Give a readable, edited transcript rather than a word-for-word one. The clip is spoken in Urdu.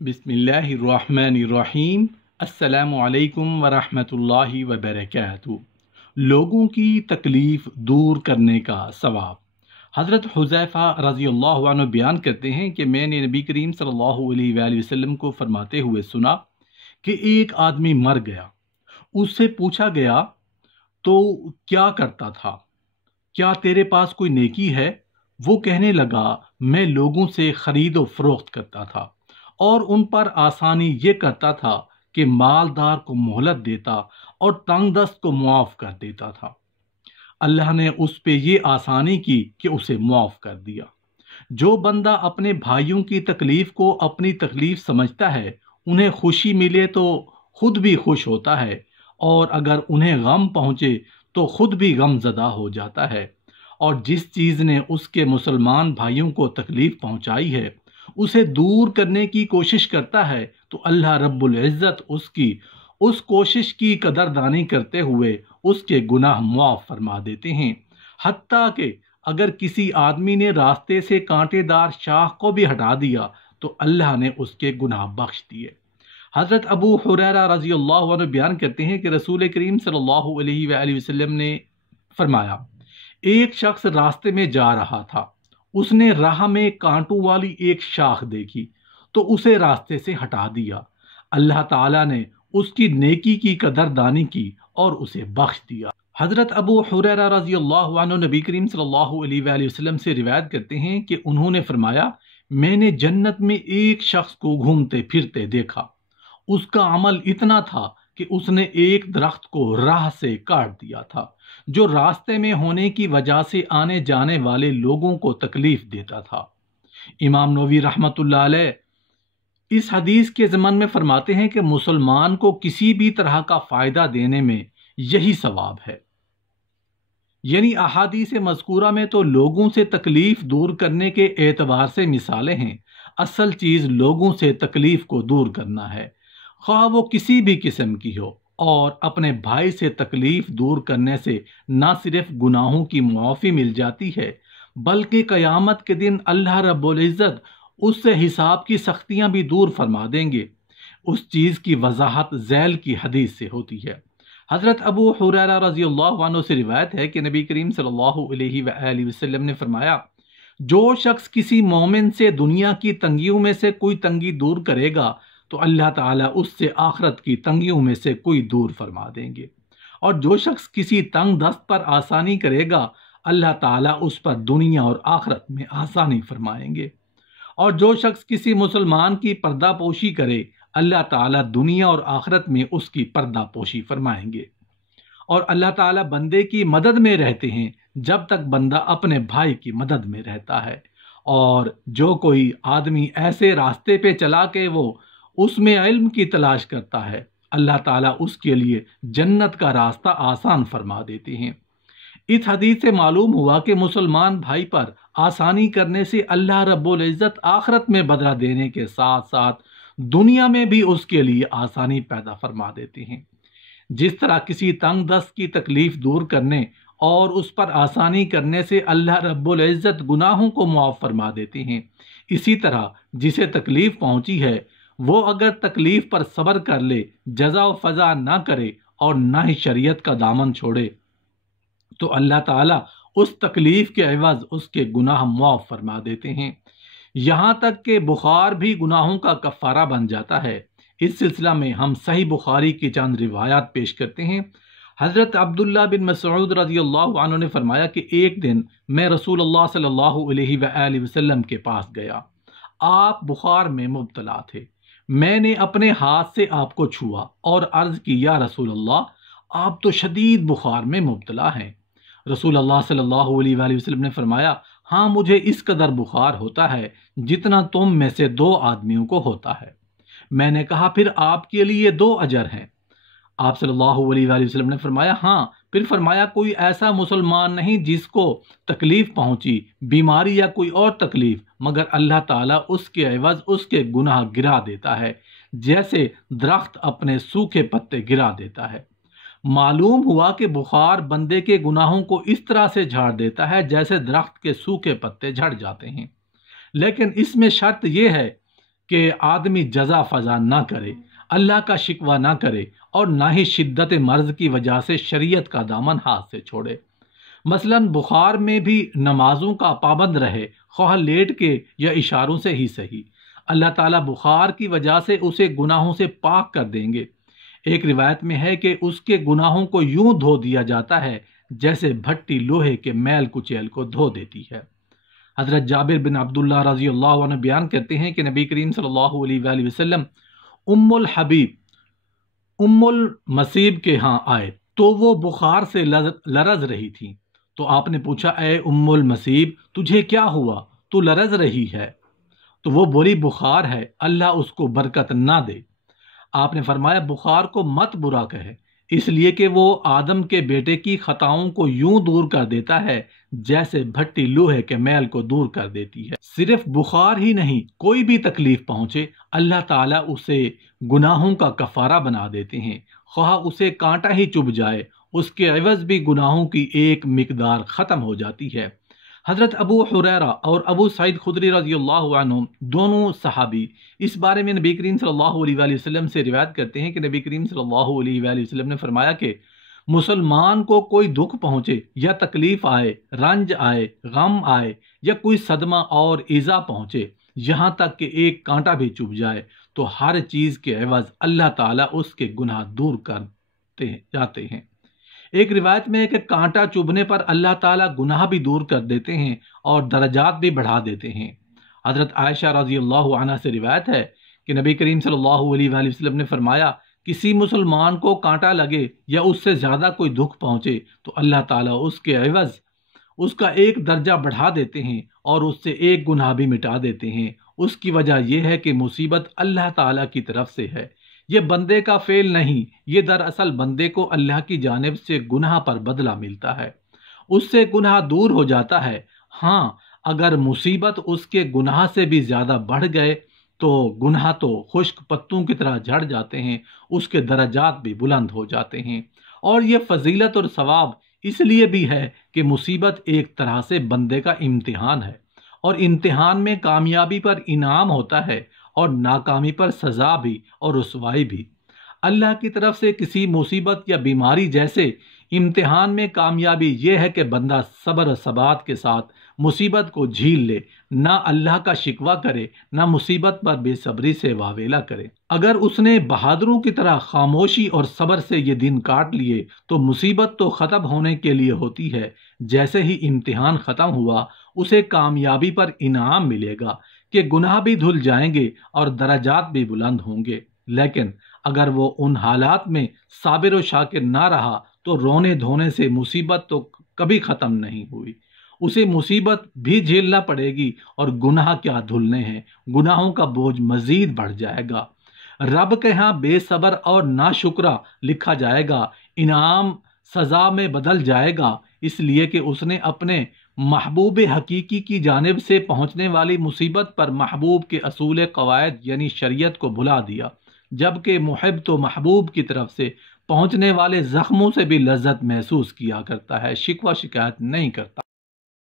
بسم اللہ الرحمن الرحیم۔ السلام علیکم ورحمۃ اللہ وبرکاتہ۔ لوگوں کی تکلیف دور کرنے کا ثواب۔ حضرت حذیفہ رضی اللہ عنہ بیان کرتے ہیں کہ میں نے نبی کریم صلی اللہ علیہ وآلہ وسلم کو فرماتے ہوئے سنا کہ ایک آدمی مر گیا، اس سے پوچھا گیا تو کیا کرتا تھا، کیا تیرے پاس کوئی نیکی ہے؟ وہ کہنے لگا میں لوگوں سے خرید و فروخت کرتا تھا اور ان پر آسانی یہ کرتا تھا کہ مالدار کو مہلت دیتا اور تنگ دست کو معاف کر دیتا تھا۔ اللہ نے اس پہ یہ آسانی کی کہ اسے معاف کر دیا۔ جو بندہ اپنے بھائیوں کی تکلیف کو اپنی تکلیف سمجھتا ہے، انہیں خوشی ملے تو خود بھی خوش ہوتا ہے، اور اگر انہیں غم پہنچے تو خود بھی غم زدہ ہو جاتا ہے، اور جس چیز نے اس کے مسلمان بھائیوں کو تکلیف پہنچائی ہے اسے دور کرنے کی کوشش کرتا ہے تو اللہ رب العزت اس کوشش کی قدردانی کرتے ہوئے اس کے گناہ معاف فرما دیتے ہیں۔ حتیٰ کہ اگر کسی آدمی نے راستے سے کانٹے دار شاخ کو بھی ہٹا دیا تو اللہ نے اس کے گناہ بخش دیے۔ حضرت ابو ہریرہ رضی اللہ عنہ بیان کرتے ہیں کہ رسول کریم صلی اللہ علیہ وآلہ وسلم نے فرمایا، ایک شخص راستے میں جا رہا تھا، اس نے راہ میں کانٹوں والی ایک شاخ دیکھی تو اسے راستے سے ہٹا دیا۔ اللہ تعالیٰ نے اس کی نیکی کی قدردانی کی اور اسے بخش دیا۔ حضرت ابو ہریرہ رضی اللہ عنہ نبی کریم صلی اللہ علیہ وآلہ وسلم سے روایت کرتے ہیں کہ انہوں نے فرمایا، میں نے جنت میں ایک شخص کو گھومتے پھرتے دیکھا، اس کا عمل اتنا تھا کہ اس نے ایک درخت کو راہ سے کاٹ دیا تھا جو راستے میں ہونے کی وجہ سے آنے جانے والے لوگوں کو تکلیف دیتا تھا۔ امام نووی رحمۃ اللہ علیہ اس حدیث کے ضمن میں فرماتے ہیں کہ مسلمان کو کسی بھی طرح کا فائدہ دینے میں یہی ثواب ہے۔ یعنی احادیث مذکورہ میں تو لوگوں سے تکلیف دور کرنے کے اعتبار سے مثالیں ہیں، اصل چیز لوگوں سے تکلیف کو دور کرنا ہے، خواہ وہ کسی بھی قسم کی ہو۔ اور اپنے بھائی سے تکلیف دور کرنے سے نہ صرف گناہوں کی معافی مل جاتی ہے بلکہ قیامت کے دن اللہ رب العزت اس سے حساب کی سختیاں بھی دور فرما دیں گے۔ اس چیز کی وضاحت ذیل کی حدیث سے ہوتی ہے۔ حضرت ابو ہریرہ رضی اللہ عنہ سے روایت ہے کہ نبی کریم صلی اللہ علیہ وآلہ وسلم نے فرمایا، جو شخص کسی مومن سے دنیا کی تنگیوں میں سے کوئی تنگی دور کرے گا تو اللہ تعالیٰ اس سے آخرت کی تنگیوں میں سے کوئی دور فرما دیں گے، اور جو شخص کسی تنگ دست پر آسانی کرے گا اللہ تعالیٰ اس پر دنیا اور آخرت میں آسانی فرمائیں گے، اور جو شخص کسی مسلمان کی پردہ پوشی کرے اللہ تعالیٰ دنیا اور آخرت میں اس کی پردہ پوشی فرمائیں گے۔ اور اللہ تعالیٰ بندے کی مدد میں رہتے ہیں جب تک بندہ اپنے بھائی کی مدد میں رہتا ہے، اور جو کوئی آدمی ایسے راستے پہ چلا کہ وہ اس میں علم کی تلاش کرتا ہے اللہ تعالیٰ اس کے لیے جنت کا راستہ آسان فرما دیتے ہیں۔ اس حدیث سے معلوم ہوا کہ مسلمان بھائی پر آسانی کرنے سے اللہ رب العزت آخرت میں بدلہ دینے کے ساتھ ساتھ دنیا میں بھی اس کے لیے آسانی پیدا فرما دیتے ہیں۔ جس طرح کسی تنگ دست کی تکلیف دور کرنے اور اس پر آسانی کرنے سے اللہ رب العزت گناہوں کو معاف فرما دیتے ہیں، اسی طرح جسے تکلیف پہنچی ہے وہ اگر تکلیف پر صبر کر لے، جزا و فضا نہ کرے اور نہ ہی شریعت کا دامن چھوڑے تو اللہ تعالیٰ اس تکلیف کے عوض اس کے گناہ معاف فرما دیتے ہیں۔ یہاں تک کہ بخار بھی گناہوں کا کفارہ بن جاتا ہے۔ اس سلسلہ میں ہم صحیح بخاری کی چند روایات پیش کرتے ہیں۔ حضرت عبداللہ بن مسعود رضی اللہ عنہ نے فرمایا کہ ایک دن میں رسول اللہ صلی اللہ علیہ وآلہ وسلم کے پاس گیا، آپ بخار میں مبتلا تھے۔ میں نے اپنے ہاتھ سے آپ کو چھوا اور عرض کی، یا رسول اللہ، آپ تو شدید بخار میں مبتلا ہیں۔ رسول اللہ صلی اللہ علیہ وآلہ وسلم نے فرمایا، ہاں مجھے اس قدر بخار ہوتا ہے جتنا تم میں سے 2 آدمیوں کو ہوتا ہے۔ میں نے کہا، پھر آپ کے لیے 2 اجر ہیں؟ آپ صلی اللہ علیہ وآلہ وسلم نے فرمایا، ہاں۔ پھر فرمایا، کوئی ایسا مسلمان نہیں جس کو تکلیف پہنچی، بیماری یا کوئی اور تکلیف، مگر اللہ تعالیٰ اس کے عوض اس کے گناہ گرا دیتا ہے جیسے درخت اپنے سوکھے پتے گرا دیتا ہے۔ معلوم ہوا کہ بخار بندے کے گناہوں کو اس طرح سے جھاڑ دیتا ہے جیسے درخت کے سوکھے پتے جھڑ جاتے ہیں، لیکن اس میں شرط یہ ہے کہ آدمی جزا فضا نہ کرے، اللہ کا شکوہ نہ کرے اور نہ ہی شدت مرض کی وجہ سے شریعت کا دامن ہاتھ سے چھوڑے۔ مثلا بخار میں بھی نمازوں کا پابند رہے، خواہ لیٹ کے یا اشاروں سے ہی صحیح، اللہ تعالیٰ بخار کی وجہ سے اسے گناہوں سے پاک کر دیں گے۔ ایک روایت میں ہے کہ اس کے گناہوں کو یوں دھو دیا جاتا ہے جیسے بھٹی لوہے کے میل کچیل کو دھو دیتی ہے۔ حضرت جابر بن عبداللہ رضی اللہ عنہ بیان کرتے ہیں کہ نبی کریم صلی اللہ علیہ وآلہ وسلم ام الحبیب ام المصیب کے ہاں آئے تو وہ بخار سے لرز رہی تھی، تو آپ نے پوچھا، اے ام المصیب تجھے کیا ہوا، تو لرز رہی ہے؟ تو وہ بولی، بخار ہے، اللہ اس کو برکت نہ دے۔ آپ نے فرمایا، بخار کو مت برا کہے، اس لیے کہ وہ آدم کے بیٹے کی خطاؤں کو یوں دور کر دیتا ہے جیسے بھٹی لوہے کے میل کو دور کر دیتی ہے۔ صرف بخار ہی نہیں، کوئی بھی تکلیف پہنچے اللہ تعالیٰ اسے گناہوں کا کفارہ بنا دیتے ہیں، خواہ اسے کانٹا ہی چبھ جائے اس کے عوض بھی گناہوں کی ایک مقدار ختم ہو جاتی ہے۔ حضرت ابو حریرہ اور ابو سعید خدری رضی اللہ عنہ دونوں صحابی اس بارے میں نبی کریم صلی اللہ علیہ وآلہ وسلم سے روایت کرتے ہیں کہ نبی کریم صلی اللہ علیہ وآلہ وسلم نے فرمایا کہ مسلمان کو کوئی دکھ پہنچے یا تکلیف آئے، رنج آئے، غم آئے یا کوئی صدمہ اور ایذا پہنچے، یہاں تک کہ ایک کانٹا بھی چبھ جائے، تو ہر چیز کے عوض اللہ تعالیٰ اس کے گناہ دور کرتے جاتے ہیں۔ ایک روایت میں ہے کہ کانٹا چبھنے پر اللہ تعالیٰ گناہ بھی دور کر دیتے ہیں اور درجات بھی بڑھا دیتے ہیں۔ حضرت عائشہ رضی اللہ عنہ سے روایت ہے کہ نبی کریم صلی اللہ علیہ وآلہ وسلم نے فرمایا، کسی مسلمان کو کانٹا لگے یا اس سے زیادہ کوئی دکھ پہنچے تو اللہ تعالیٰ اس کے عوض اس کا ایک درجہ بڑھا دیتے ہیں اور اس سے ایک گناہ بھی مٹا دیتے ہیں۔ اس کی وجہ یہ ہے کہ مصیبت اللہ تعالیٰ کی طرف سے ہے، یہ بندے کا فعل نہیں، یہ دراصل بندے کو اللہ کی جانب سے گناہ پر بدلہ ملتا ہے، اس سے گناہ دور ہو جاتا ہے۔ ہاں، اگر مصیبت اس کے گناہ سے بھی زیادہ بڑھ گئے تو گناہ تو خشک پتوں کی طرح جھڑ جاتے ہیں، اس کے درجات بھی بلند ہو جاتے ہیں۔ اور یہ فضیلت اور ثواب اس لیے بھی ہے کہ مصیبت ایک طرح سے بندے کا امتحان ہے، اور امتحان میں کامیابی پر انعام ہوتا ہے اور ناکامی پر سزا بھی اور رسوائی بھی۔ اللہ کی طرف سے کسی مصیبت یا بیماری جیسے امتحان میں کامیابی یہ ہے کہ بندہ صبر و ثبات کے ساتھ مصیبت کو جھیل لے، نہ اللہ کا شکوہ کرے، نہ مصیبت پر بے صبری سے واویلا کرے۔ اگر اس نے بہادروں کی طرح خاموشی اور صبر سے یہ دن کاٹ لیے تو مصیبت تو ختم ہونے کے لیے ہوتی ہے، جیسے ہی امتحان ختم ہوا اسے کامیابی پر انعام ملے گا کہ گناہ بھی دھل جائیں گے اور درجات بھی بلند ہوں گے۔ لیکن اگر وہ ان حالات میں صابر و شاکر نہ رہا تو رونے دھونے سے مصیبت تو کبھی ختم نہیں ہوئی، اسے مصیبت بھی جھیلنا پڑے گی اور گناہ کیا دھلنے ہیں، گناہوں کا بوجھ مزید بڑھ جائے گا۔ رب کے ہاں بے صبر اور ناشکرا لکھا جائے گا، انعام سزا میں بدل جائے گا، اس لیے کہ اس نے اپنے محبوب حقیقی کی جانب سے پہنچنے والی مصیبت پر محبوب کے اصول قواعد یعنی شریعت کو بھلا دیا، جبکہ محب تو محبوب کی طرف سے پہنچنے والے زخموں سے بھی لذت محسوس کیا کرتا ہے، شکوہ شکایت نہیں کرتا۔